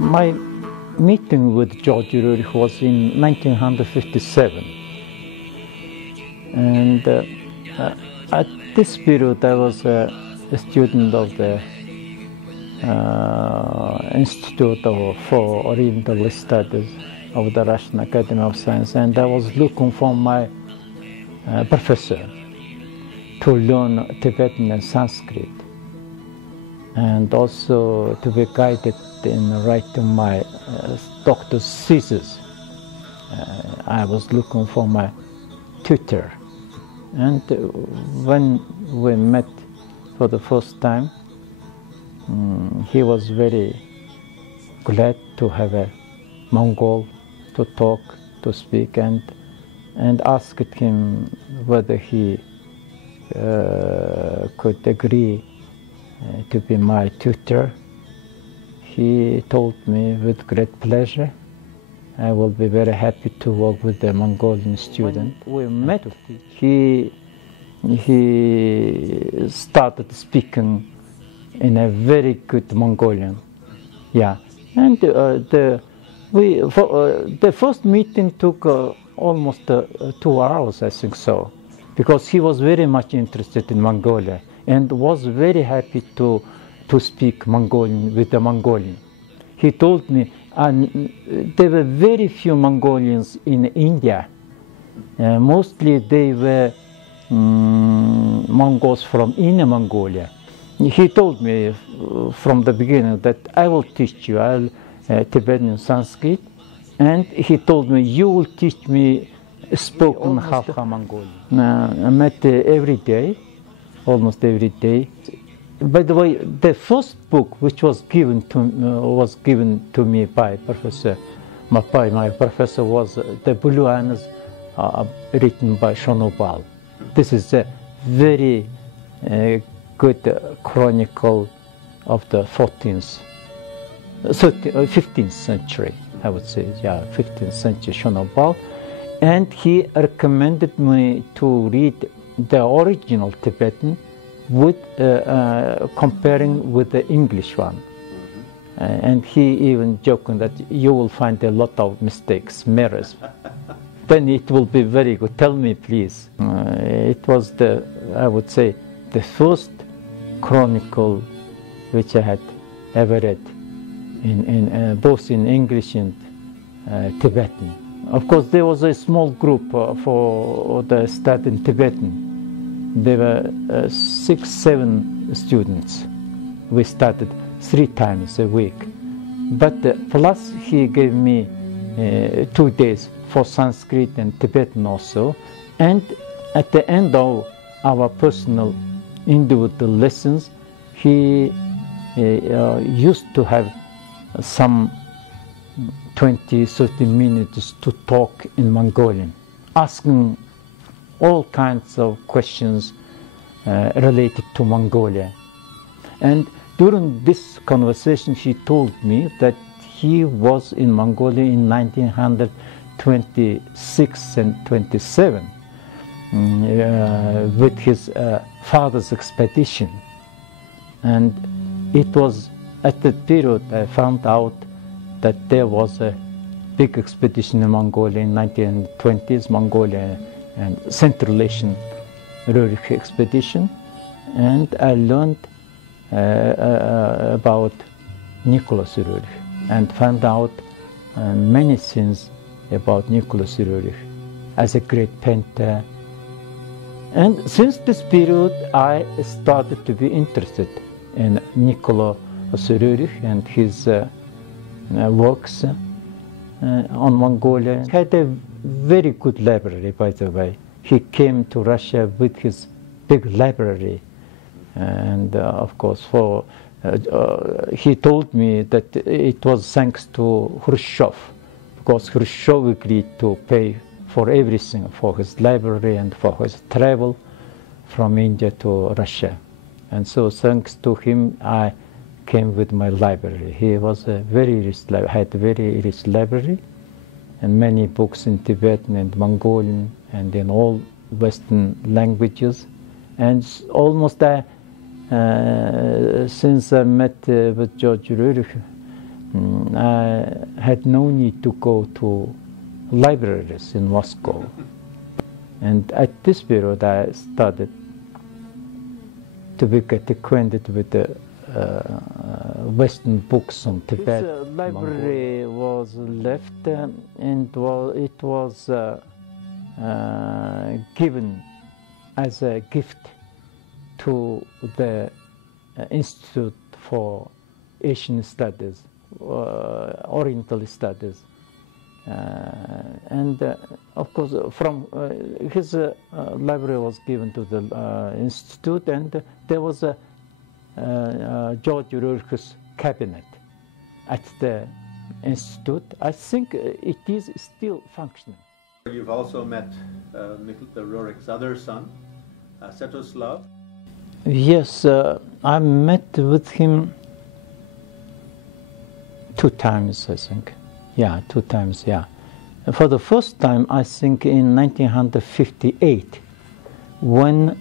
My meeting with George Roerich was in 1957, and at this period I was a student of the Institute for Oriental Studies of the Russian Academy of Science, and I was looking for my professor to learn Tibetan and Sanskrit, and also to be guided in writing my doctor's thesis. I was looking for my tutor, and when we met for the first time, he was very glad to have a Mongol to talk, to speak, and asked him whether he could agree to be my tutor. He told me with great pleasure, I will be very happy to work with the Mongolian student. When we met, he started speaking in a very good Mongolian. Yeah, and the first meeting took almost 2 hours, I think so, because he was very much interested in Mongolia and was very happy to speak Mongolian with the Mongolian. He told me there were very few Mongolians in India. Mostly they were Mongols from Inner Mongolia. He told me from the beginning that I will teach you Tibetan Sanskrit, and he told me you will teach me spoken Hakka Mongolian. I met every day, almost every day. By the way, the first book which was given to me by Professor Mapai, my professor, was the Blue Annals, written by Shonobal. This is a very good chronicle of the 15th century, I would say, yeah, 15th century Shonobal. And he recommended me to read the original Tibetan with comparing with the English one. And he even joked that you will find a lot of mistakes, errors. Then it will be very good. Tell me, please. It was I would say, the first chronicle which I had ever read, both in English and Tibetan. Of course, there was a small group for the study in Tibetan. There were 6, 7 students. We started 3 times a week. But plus he gave me 2 days for Sanskrit and Tibetan also. And at the end of our personal individual lessons, he used to have some 20, 30 minutes to talk in Mongolian, asking all kinds of questions related to Mongolia. And during this conversation, he told me that he was in Mongolia in 1926 and 27 with his father's expedition. And it was at that period I found out that there was a big expedition in Mongolia in 1920s, Mongolia and Central Asian Roerich expedition, and I learned about Nicholas Roerich and found out many things about Nicholas Roerich as a great painter. And since this period, I started to be interested in Nicholas Roerich and his works on Mongolia. He had a very good library, by the way. He came to Russia with his big library, and of course, he told me that it was thanks to Khrushchev, because Khrushchev agreed to pay for everything, for his library and for his travel from India to Russia. And so thanks to him, I came with my library. He was had a very rich library, and many books in Tibetan and Mongolian and in all Western languages. And almost since I met with George Roerich, I had no need to go to libraries in Moscow. And at this period, I started to get acquainted with the Western books on Tibet. This library was left and it was given as a gift to the Institute for Asian Studies, Oriental Studies. Of course, from his library was given to the institute, and there was a George Roerich's cabinet at the institute. I think it is still functioning. You've also met Nicholas Roerich's other son, Svetoslav. Yes, I met with him 2 times, I think. Yeah, 2 times, yeah. For the first time, I think in 1958, when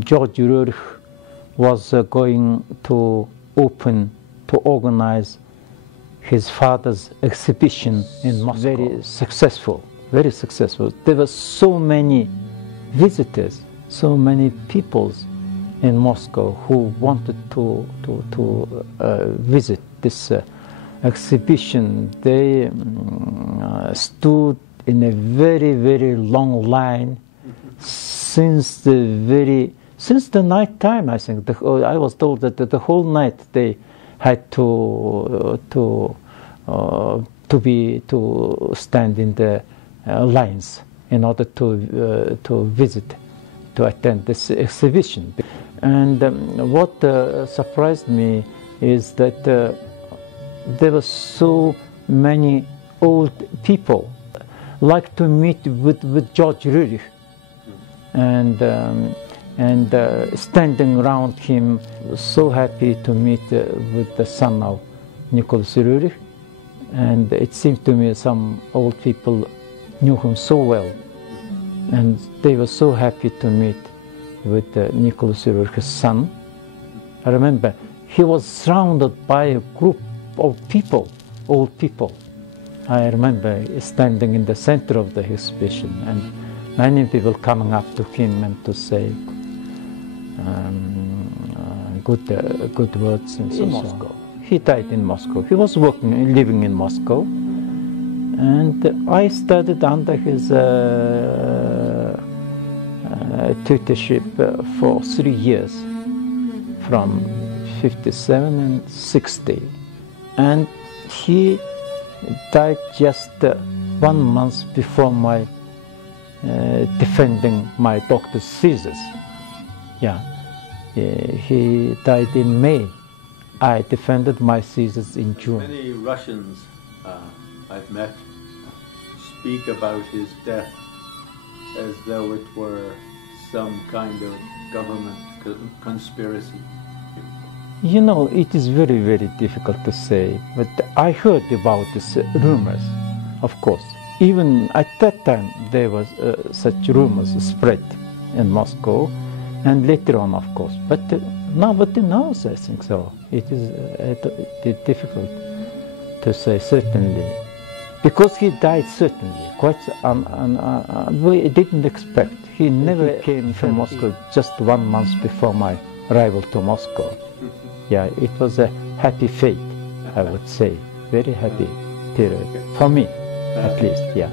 George Roerich was going to organize his father's exhibition in Moscow. Very successful, very successful. There were so many visitors, so many peoples in Moscow who wanted to visit this exhibition. They stood in a very, very long line since the night time. I think I was told that the whole night they had to stand in the lines in order to visit, to attend this exhibition. And what surprised me is that there were so many old people like to meet with George Roerich, and standing around him, so happy to meet with the son of Nicholas Roerich. And it seemed to me some old people knew him so well, and they were so happy to meet with Nicholas Roerich's son. I remember he was surrounded by a group of people, old people. I remember standing in the center of the exhibition, and many people coming up to him and to say good words and so on. In Moscow. He died in Moscow. He was living in Moscow, and I studied under his tutorship for 3 years, from 57 and 60. And he died just 1 month before my defending my doctor's thesis. Yeah, he died in May. I defended my thesis in June. Many Russians I've met speak about his death as though it were some kind of government conspiracy. You know, it is very, very difficult to say, but I heard about these rumors, of course. Even at that time, there was such rumors spread in Moscow, and later on, of course. But nobody knows, I think so. It is difficult to say certainly, because he died certainly. Quite, we didn't expect. He never came to Moscow just 1 month before my arrival to Moscow. Yeah, it was a happy fate, I would say. Very happy period, for me, at least, yeah.